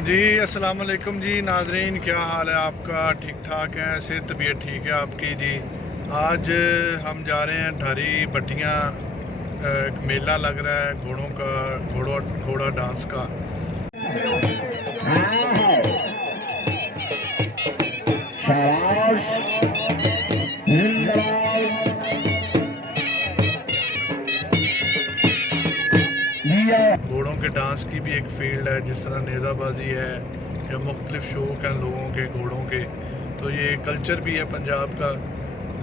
जी अस्सलाम वालेकुम जी नाजरीन, क्या हाल है आपका? ठीक ठाक है? सेहत तबीयत ठीक है आपकी? जी आज हम जा रहे हैं ढारी बट्टियाँ। एक मेला लग रहा है घोड़ों का, घोड़ा डांस का। घोड़ों के डांस की भी एक फील्ड है, जिस तरह नेज़ाबाजी है या मुख्तलिफ शौक़ हैं लोगों के घोड़ों के, तो ये कल्चर भी है पंजाब का।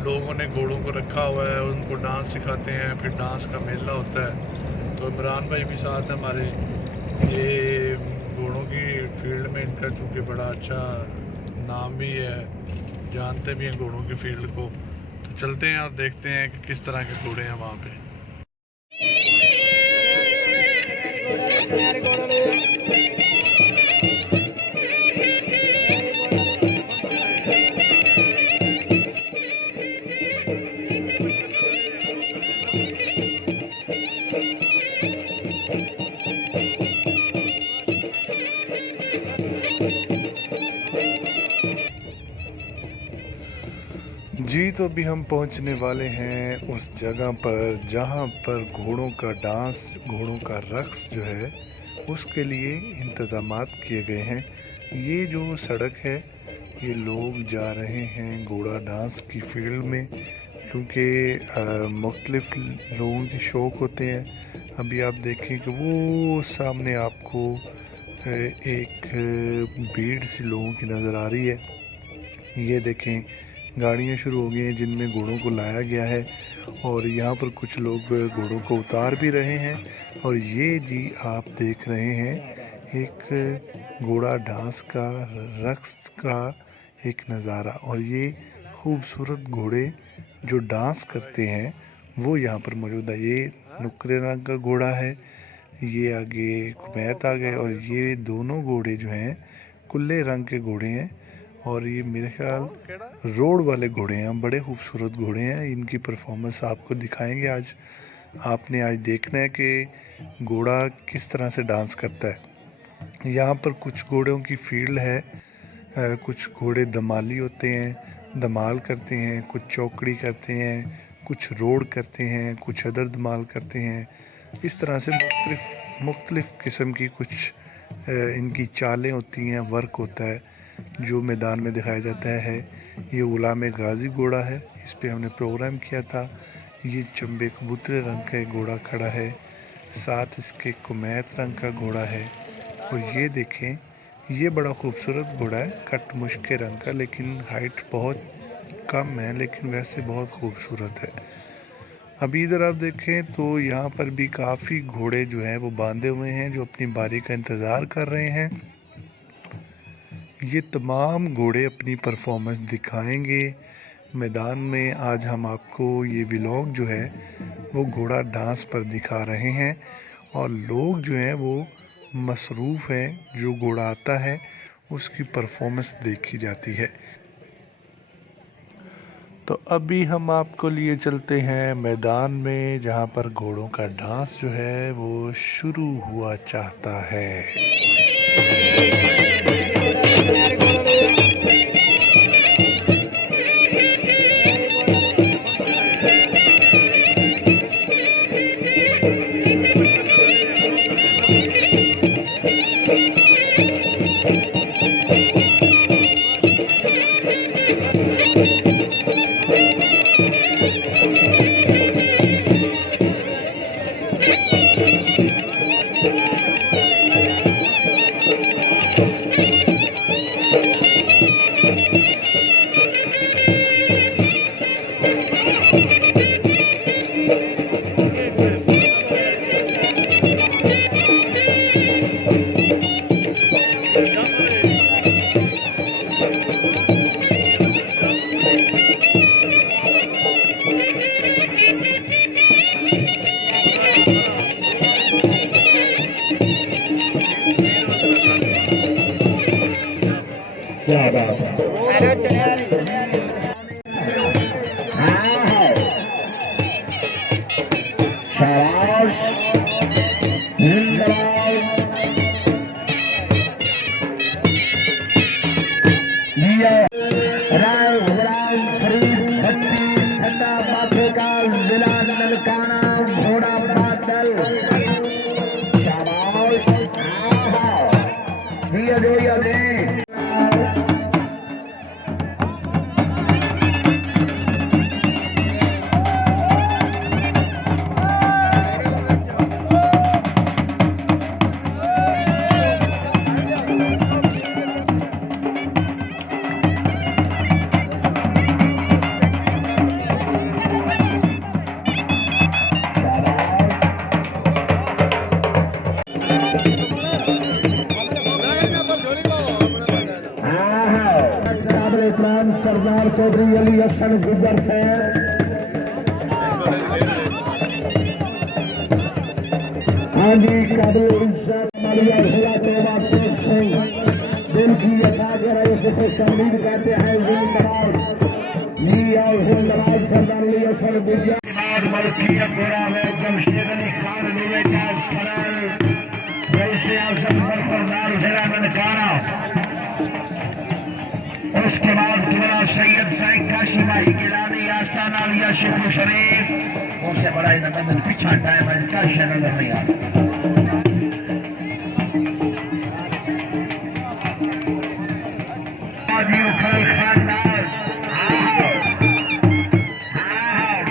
लोगों ने घोड़ों को रखा हुआ है, उनको डांस सिखाते हैं, फिर डांस का मेला होता है। तो इमरान भाई भी साथ हैं हमारे। ये घोड़ों की फील्ड में इनका चूँकि बड़ा अच्छा नाम भी है, जानते भी हैं घोड़ों की फील्ड को। तो चलते हैं और देखते हैं कि किस तरह के घोड़े हैं वहाँ पे। जी तो अभी हम पहुंचने वाले हैं उस जगह पर जहां पर घोड़ों का डांस, घोड़ों का रक्स जो है उसके लिए इंतज़ामात किए गए हैं। ये जो सड़क है, ये लोग जा रहे हैं घोड़ा डांस की फील्ड में, क्योंकि मुख्तलिफ लोगों के शौक़ होते हैं। अभी आप देखें कि वो सामने आपको एक भीड़ सी लोगों की नज़र आ रही है। ये देखें, गाड़ियाँ शुरू हो गई हैं जिनमें घोड़ों को लाया गया है, और यहाँ पर कुछ लोग घोड़ों को उतार भी रहे हैं। और ये जी आप देख रहे हैं एक घोड़ा डांस का, रक्स का एक नज़ारा। और ये खूबसूरत घोड़े जो डांस करते हैं वो यहाँ पर मौजूद है। ये नुकरे रंग का घोड़ा है, ये आगे कुमैत आ गए, और ये दोनों घोड़े जो हैं कुल्ले रंग के घोड़े हैं। और ये मेरे ख्याल रोड वाले घोड़े हैं, बड़े खूबसूरत घोड़े हैं। इनकी परफॉर्मेंस आपको दिखाएंगे आज। आपने आज देखना है कि घोड़ा किस तरह से डांस करता है। यहाँ पर कुछ घोड़ों की फील्ड है, कुछ घोड़े दमाली होते हैं, दमाल करते हैं, कुछ चौकड़ी करते हैं, कुछ रोड करते हैं, कुछ अदर दमाल करते हैं। इस तरह से मुख्तलिफ किस्म की कुछ इनकी चालें होती हैं, वर्क होता है जो मैदान में दिखाया जाता है। ये गुलाम गाजी घोड़ा है, इस पे हमने प्रोग्राम किया था। ये चंबे कबूतरे रंग का एक घोड़ा खड़ा है, साथ इसके कुमैत रंग का घोड़ा है। और ये देखें, ये बड़ा खूबसूरत घोड़ा है, कट मुश्के रंग का, लेकिन हाइट बहुत कम है, लेकिन वैसे बहुत खूबसूरत है। अभी इधर आप देखें तो यहाँ पर भी काफ़ी घोड़े जो हैं वो बांधे हुए हैं, जो अपनी बारी का इंतज़ार कर रहे हैं। ये तमाम घोड़े अपनी परफॉर्मेंस दिखाएंगे मैदान में। आज हम आपको ये व्लॉग जो है वो घोड़ा डांस पर दिखा रहे हैं, और लोग जो हैं वो मसरूफ़ हैं। जो घोड़ा आता है उसकी परफॉर्मेंस देखी जाती है। तो अभी हम आपको लिए चलते हैं मैदान में, जहाँ पर घोड़ों का डांस जो है वो शुरू हुआ चाहता है। क्या बात है। तजोया दें। सरदार चौधरी अली हसन गुजर से हाँ जी काबिल इज्जत मालिया जिला तोबा शेख सिंह दिल की असागर इसे तस्लीम कहते हैं जिंदाबाद जी और जिंदाबाद सरदार अली हसन गुजर मलकियत गोरा है जमशेद अली खान नुवे जाज खरल वैसे आजम सरदार जिला ननकाना उसके बाद पूरा सैयद सैद काशी माही गिलानी आस्ताना लिया शेख शरीफ उनसे बड़ा नंदन पीछा टाइम है क्या नजर नहीं आता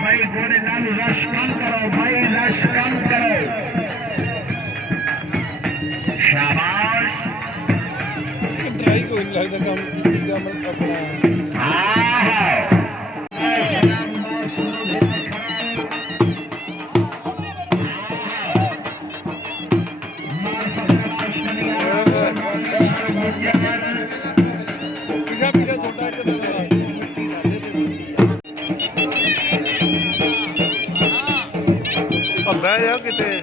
भाई गोरे लाल रश कम करो भाई रश कम करो शाबाश ट्राई को लगता काम अपना बह जाओ कितने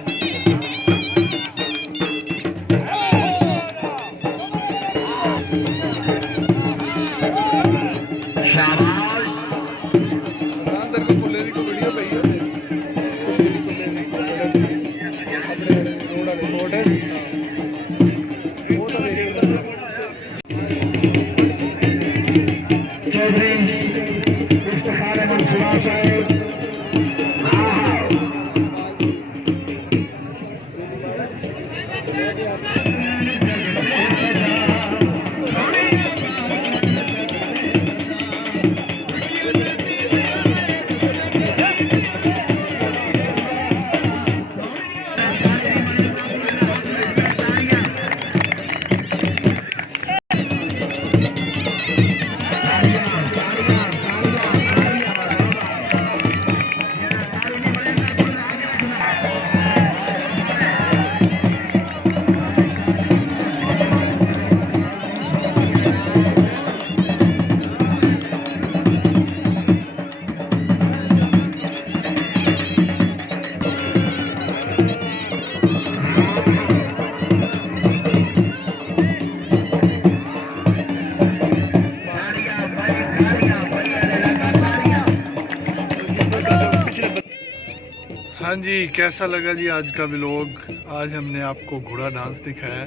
हाँ जी, कैसा लगा जी आज का व्लॉग। आज हमने आपको घोड़ा डांस दिखाया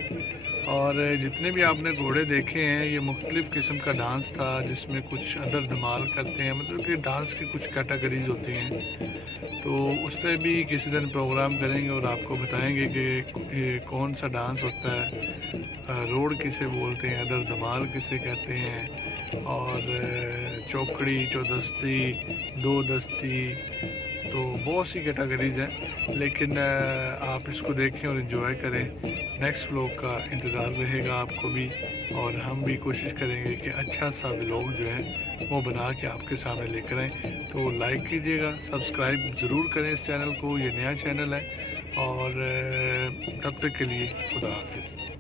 और जितने भी आपने घोड़े देखे हैं ये मुख्तलिफ़ किस्म का डांस था जिसमें कुछ अदर धमाल करते हैं, मतलब कि डांस की कुछ कैटेगरीज होती हैं। तो उस पर भी किसी दिन प्रोग्राम करेंगे और आपको बताएंगे कि कौन सा डांस होता है, रोड किसे बोलते हैं, अदर धमाल किसे कहते हैं, और चौकड़ी, चौदस्ती, दो दस्ती, तो बहुत सी कैटेगरीज हैं। लेकिन आप इसको देखें और इन्जॉय करें। नेक्स्ट व्लॉग का इंतज़ार रहेगा आपको भी, और हम भी कोशिश करेंगे कि अच्छा सा व्लॉग जो है वो बना के आपके सामने लेकर आएँ। तो लाइक कीजिएगा, सब्सक्राइब ज़रूर करें इस चैनल को, ये नया चैनल है। और तब तक के लिए खुदा हाफिज़।